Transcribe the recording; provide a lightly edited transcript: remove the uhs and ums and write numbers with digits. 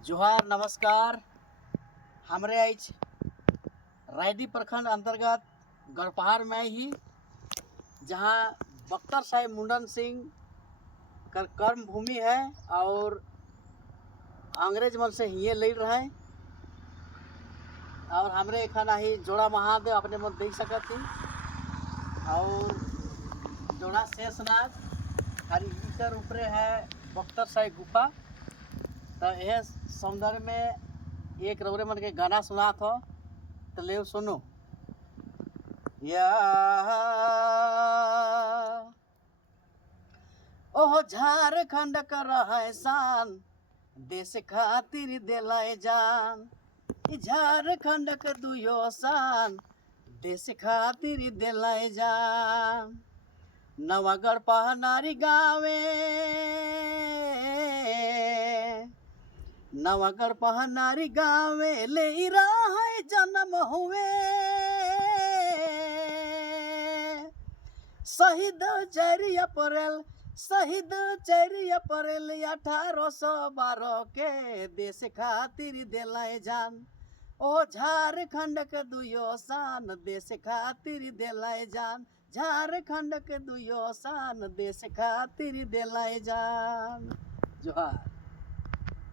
जोहार नमस्कार। हमरे आज रायडी प्रखंड अंतर्गत गढ़पहाड़ में ही जहाँ बख्तर साहिब मुंडन सिंह कर कर्म भूमि है और अंग्रेज मन से ही लड़ रहे और हमरे खाना ही जोड़ा महादेव अपने मन देख सकत थी और जोड़ा शेषनाग हरी इकर ऊपरे है बख्तर साहिब गुफा। तो यह सौंदर्य में एक रौरे मन के गाना सुना था तो ले सुनो। या ओह झारखंड का रहे शान देश खातिर दिलाए जान। झारखंड के दुयो शान देश खातिर दिलाए जान। नवागढ़ पहनारी गावे नवागढ़ पहनारी गावे ले रहा जन्म हुए। शहीद 4 अप्रैल 1812 के देश खातिर दिलाए जान। ओ झारखंड के दुयो शान देश खातिर दिलाए जान। झारखंड के दुयो शान देश खातिर दिलाए जान। जोहार।